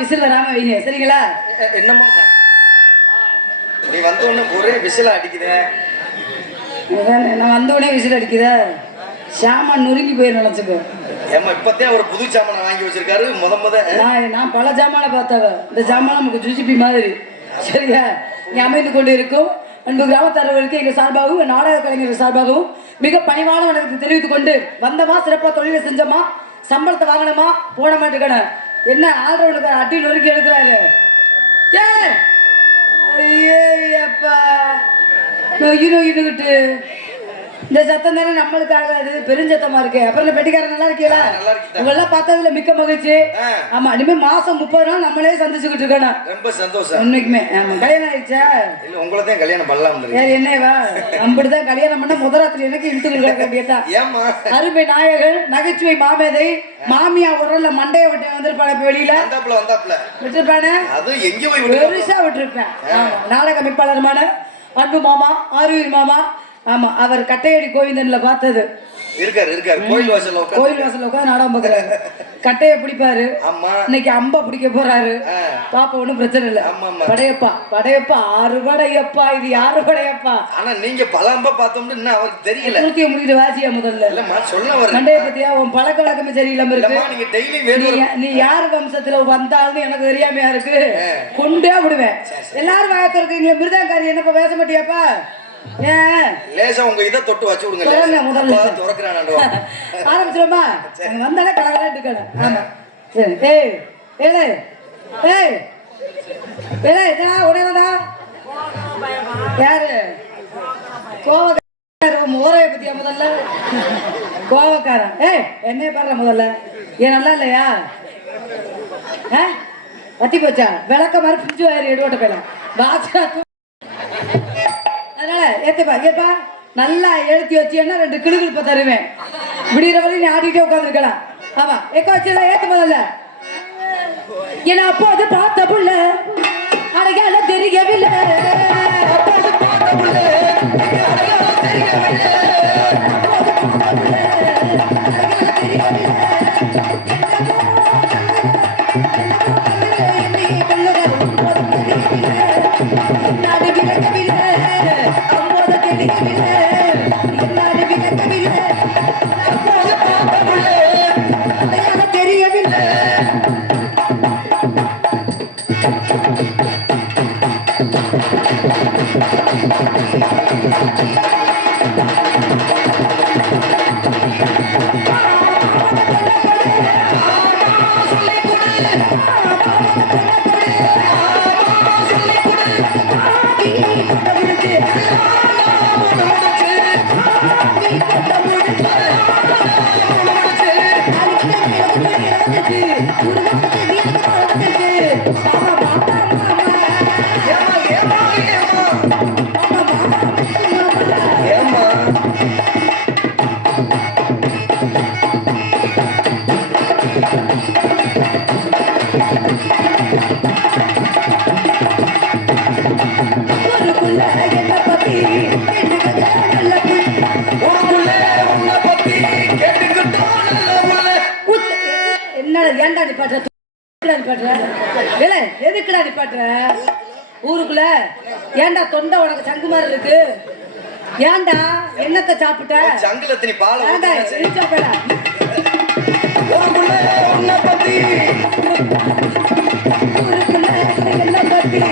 Whistle வராம வைங்க. சரிங்களா? என்னமோ நீ வந்த உடனே ஒரே விசில அடிக்குதே. நான் வந்த உடனே விசில் அடிக்குதா? சாமான் நொறுங்கி போயிரு நினைச்சுக்கோ. ஏம்மா இப்பத்தே ஒரு புது சாமானை வாங்கி வச்சிருக்காரு முத முத? நான் நான் பல ஜாமானை பார்த்தவ. இந்த ஜாமான் நமக்கு ஜுஜிபி மாதிரி. சரியா? நீ அமைந்து கொண்டு இருக்கும் அன்பு கிராமத்தாரர்களுக்கு எங்கள் சார்பாகவும் நாடக கலைஞர்கள் சார்பாகவும் மிக பணிவான வணக்கத்தை தெரிவித்துக் கொண்டு வந்தமா சிறப்பாக தொழிலை செஞ்சோமா சம்பளத்தை வாங்கினோமா போட மாட்டேங்கணும் என்ன ஆதரவுக்கு அட்டி நொறுக்கி எடுக்கிறாரு? ஏய்! ஐயே, அப்பா நொய்யு நொய்யுன்னுக்கிட்டு இந்த சத்தம் தானே நம்மளுக்கு ஆகாது பெருஞ்சத்தமா இருக்கு. அப்புறம் பெட்டிக்காரன் நல்லா இருக்கீங்களா. உங்களெல்லாம் பார்த்ததுல மிக்க மகிழ்ச்சி. ஆமா இனிமே மாசம் முப்பது நாள் நம்மளே சந்திச்சுக்கிட்டு இருக்கணும் ரொம்ப சந்தோஷம். ஆமா கல்யாணம் ஆயிடுச்சா? இல்ல உங்களை தான் கல்யாணம் பண்ணலாம் வேற என்னவா அப்படிதான் கல்யாணம் பண்ண முதராத்திரி எனக்கு இழுத்து வேண்டியதா அருமை நாயகன் நகைச்சுவை மாமேதை மாமியா உரல்ல மண்டைய விட்டு வந்திருப்பான இப்ப வெளியில. வந்தாப்புல வந்தாப்புல. விட்டுருப்பானே? அதுவும் எங்க போய் விட்டு பெருசா விட்டுருப்பேன். நாடக அமைப்பாளருமான அன்பு மாமா ஆரூர் மாமா. ஆமா அவர் கட்டையடி கோவிந்தன்ல பார்த்தது. இருக்காரு இருக்காரு. கோயில் வாசல்ல உட்காந்து கோயில் வாசல்ல உட்காந்து நாடகம் பார்க்கறாரு. கட்டைய பிடிப்பாரு. ஆமா. இன்னைக்கு அம்பா பிடிக்க போறாரு. பாப்பா ஒண்ணும் பிரச்சனை இல்ல. படையப்பா படையப்பா ஆறு படையப்பா இது யாரு படையப்பா? ஆனா நீங்க பலாம்பா பார்த்தோம்னு இன்னும் அவருக்கு தெரியல. தூக்கிய முடிக்கிட்டு வாசியா முதல்ல? இல்லம்மா சொல்ல வர்றேன் மண்டைய பத்தியா? உன் பழக்க வழக்கமே சரியில்லாம இருக்கு. நீங்க டெய்லி நீ வேணும் நீ யார் வம்சத்துல வந்தாலும் எனக்கு தெரியாமையா இருக்கு? கொண்டே விடுவேன். எல்லாரும் வாயத்து இருக்கீங்க மிருதாங்காரி என்னப்பா பேச மாட்டியாப்பா லேசா உங்க இதை தொட்டு வச்சு விடுங்க திறங்க லேசா. முதல்ல. அப்பா திறக்கிறானாண்டோ ஆரம்பிச்சிருமா அங்க வந்தாலே கலகலா இருக்கணும். ஆமா. சரி. ஏய் ஏய். இதா உடனடா யாரு? கோவக்காரன் மோரைய பத்தியா முதல்ல? கோவக்காரன். ஏய் என்னைய பாடுற முதல்ல? ஏன் நல்லா இல்லையா? ஆ? வத்தி போச்சா? விளக்க மாதிரி பிஞ்சு ஆயிரு எடுவட்ட பேல வாசா அதனால ஏத்தப்பா ஏப்பா நல்லா எழுத்தி வச்சேன்னா ரெண்டு கிளுகிழப்ப தருவேன். விடுகிற வரையும் நீ ஆடிட்டே உட்காந்துருக்கலாம் ஆமா. எக்க வச்சதா ஏத்து முதல்ல. ஏன்னா அப்போது பார்த்த புள்ள. அடையாள தெரியவில்லை. அப்போது பார்த்த புள்ள. அடையாள தெரியவில்லை. தெரியவில்லை ஏன்டா நிப்பாட்டுற நிப்பாட்டுற இல்ல எதுக்குடா நிப்பாட்டுற ஊருக்குள்ள ஏன்டா தொண்டை உனக்கு சங்கு மாதிரி இருக்கு ஏன்டா என்னத்தை சாப்பிட்ட சங்குல திணி பாலை ஏன்டா ஊத்துனா உன்னை பத்தி. ஊருக்குள்ள பத்தி.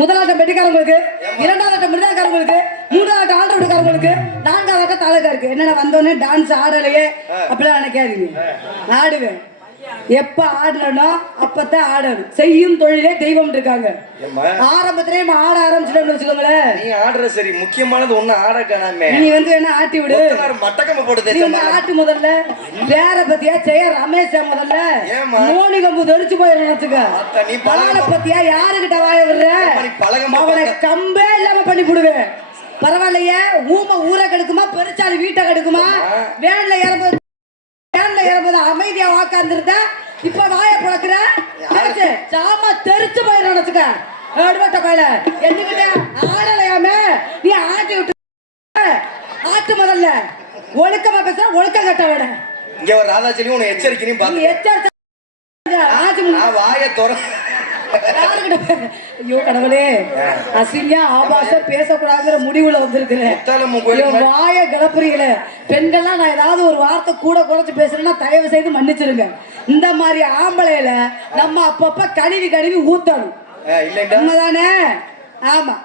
முதலாட்டம் பெட்டிக்காரங்களுக்கு இரண்டாவது ஆட்டம் விருதாக்காரங்களுக்கு மூன்றாவது ஆட்டம் ஆல்ரவுண்ட் ஆட்டம் தாலுக்கா இருக்கு. என்னடா வந்தோடனே டான்ஸ் ஆடலையே? அப்படிலாம் நினைக்காதீங்க. ஆடுவேன். எப்ப ஆடலனோ அப்பதான் ஆடணும். செய்யும் தொழிலே தெய்வம் இருக்காங்க. ஆரம்பத்திலே நம்ம ஆட ஆரம்பிச்சிட்டோம்னு வச்சுக்கோங்களேன் நீ ஆடுற சரி முக்கியமானது ஒண்ணு ஆட காணாமே. நீ வந்து வேணா ஆட்டி விடு? மட்டக்கம்ப போட்டு நீ வந்து ஆட்டு முதல்ல. வேற பத்தியா? செய்ய ரமேஷா முதல்ல? மோனி கம்பு தெரிச்சு அத்தா, நீ பழக பத்தியா? யாருகிட்ட வாய விடுற? அவனை கம்பே இல்லாம பண்ணி போடுவேன் பரவாயில்லையே ஊமை ஊரை கெடுக்குமா? பெருச்சாலி வீட்டை கெடுக்குமா? வேன்ல ஏறும்போது வேன்ல ஏறும்போது அமைதியா உக்காந்துருந்தா இப்ப வாய பழக்கிற சாமா தெரிச்சு போயிடும் நினைச்சுக்க என்னகிட்ட ஆடலையாமே நீ ஆட்டி விட்டு ஆட்டு முதல்ல ஒழுக்கமா பேசுற ஒழுக்கம் கட்ட விட இங்க ஒரு ராதாச்சலி உன்னை எச்சரிக்கையும் நீ நான் வாய திற யாருக்கிட்ட பே- ஐயோ கடவுளே. அசிங்க ஆபாச பேசக்கூடாதுங்கிற முடிவுல வந்திருக்கிறேன். வாய கிளப்புறீங்கள பெண்கள்லாம் நான் ஏதாவது ஒரு வார்த்தை கூட குறைச்சு பேசுறேன்னா தயவு செய்து மன்னிச்சிருங்க. இந்த மாதிரி ஆம்பளையில நம்ம அப்பப்ப கழுவி கழுவி ஊத்தணும். உண்மைதானே? ஆமா.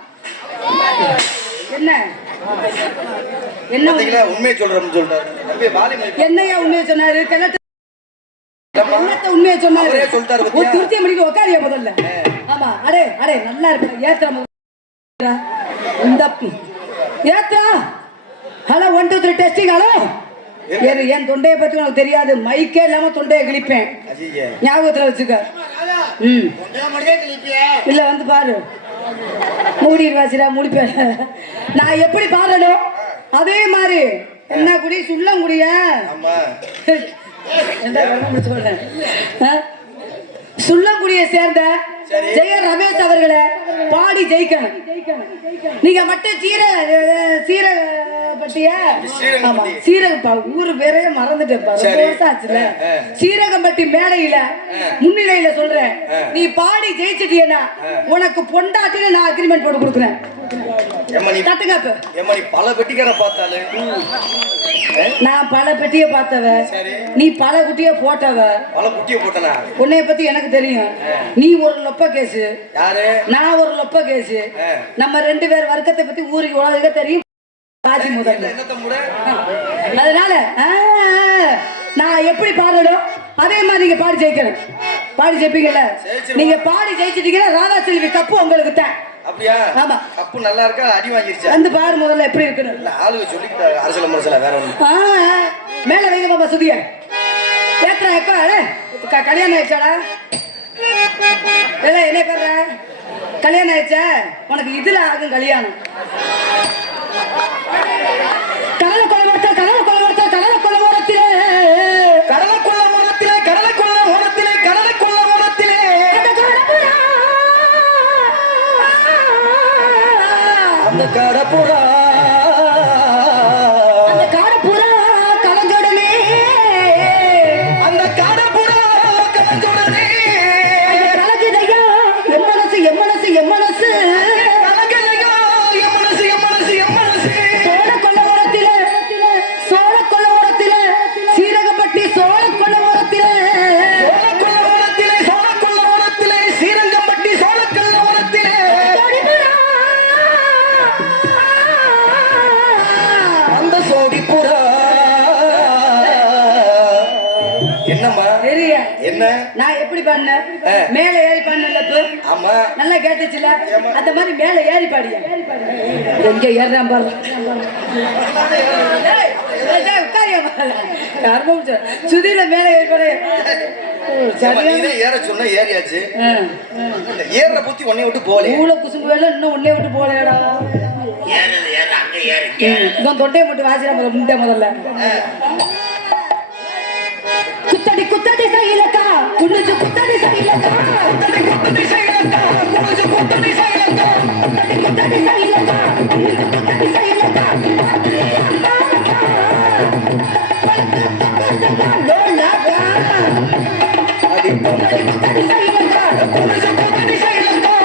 என்ன? என்ன? உண்மையை சொல்றேன்னு வாலிமை என்னையா உண்மையை சொன்னாரு. என்னத்த உண்மையை சொன்னாரு? ஒரு? திருத்திய மணிக்கு உட்காரியா முதல்ல? ஆமா அடே அடே நல்லா இருக்கு ஏத்துற முதல்ல இந்த பி- ஏத்துறா hello one two three testing hello. என் தொண்டையை பத்தி உனக்கு தெரியாது? மைக்கே இல்லாம தொண்டையை கிழிப்பேன். ஞாபகத்துல வச்சுக்க. ம். இல்ல வந்து பாரு. மூடி வாசிடா முடிப்பேன் நான் எப்படி பாடணும் அதே மாதிரி. என்ன குடி? சுள்ளம் குடிய ஆமா சுள்ளங்குடியை சேர்ந்த சரி. ஜெய ரமேஷ் அவர்களை பாடி ஜெயிக்கணும். நீங்க மட்டும் சீர சீர பட்டிய. ஆமா சீரக ஊரு பேரே மறந்துட்டேன் ரொம்ப. வருஷம் ஆச்சுல. சீரகம்பட்டி மேடையில முன்னிலையில சொல்றேன். நீ பாடி ஜெயிச்சிட்டியனா உனக்கு பொண்டாட்டில நான் அக்ரிமெண்ட் போட்டு கொடுக்குறேன். அப்ப ஏம்மா நீ பல பெட்டிக்கார பார்த்தாலு? நான் பல பெட்டிய பார்த்தவ. நீ பல குட்டிய போட்டவ. பல குட்டியை போட்டனா? உன்னைய பத்தி எனக்கு தெரியும். நீ ஒரு லொப்ப கேசு. யாரு? நான் ஒரு லொப்ப கேசு. ஆ. நம்ம ரெண்டு பேர் வர்க்கத்தை பத்தி ஊருக்கு உலக தெரியும். முதல்ல. தம்புட? அதனால நான் எப்படி பாடணும் அதே மாதிரி நீங்க பாடி ஜெயிக்கணும். பாடி ஜெயிப்பீங்கல்ல. நீங்க பாடி ஜெயிச்சிட்டீங்கன்னா ராதா செல்வி கப்பு உங்களுக்கு தான். அப்படியா? ஆமா. கப்பு நல்லா இருக்கா? அடி வாங்கிருச்சா? வந்து பாரு முதல்ல எப்படி இருக்கணும் இல்ல ஆளுங்க சொல்லிக்கிட்டாங்க அரசியல் மனசுல வேற ஒண்ணு. மேல வைங்க பாப்பா சுதிய. எப்ப கல்யாணம் ஆயிடுச்சாடா? இல்ல என்ன பண்ற கல்யாணம் ஆயிடுச்சா? உனக்கு இதுல ஆகும் கல்யாணம். அந்த மேல ஏறி பண்ணல ஆமா. நல்லா கேட்டுச்சுல? அந்த மாதிரி மேல ஏறி பாடிய எங்க ஏறான் பாரு. சுதியில மேல ஏறி பாடு. ஏற சொன்ன ஏறியாச்சு. இந்த ஏறுற புத்தி உன்னை விட்டு போலே மூளை குசும்பு வேலை இன்னும் உன்னே விட்டு போகலடா இவன் தொண்டையை மட்டும் வாசிடா முதல்ல குத்தடி குத்தடி சைலக்கா குனிஞ்சு குத்தடி சைலக்கா குத்தடி குத்தடி சைலக்கா குனிஞ்சு குத்தடி சைலக்கா குத்தடி குத்தடி சைலக்கா குனிஞ்சு குத்தடி சைலக்கா லோலாக்கா அடி குத்தடி குத்தடி சைலக்கா குனிஞ்சு குத்தடி சைலக்கா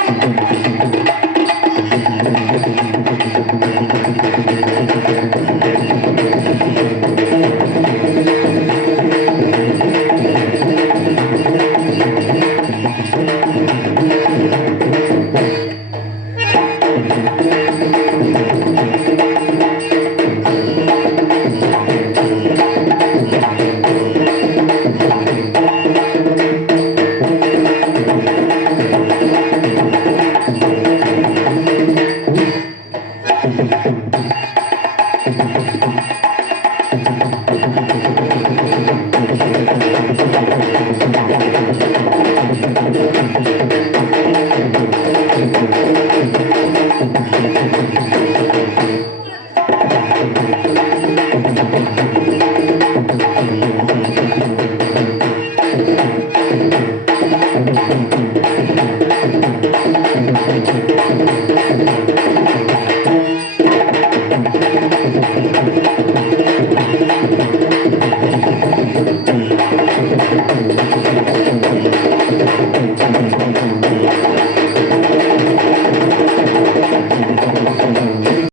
Thank you.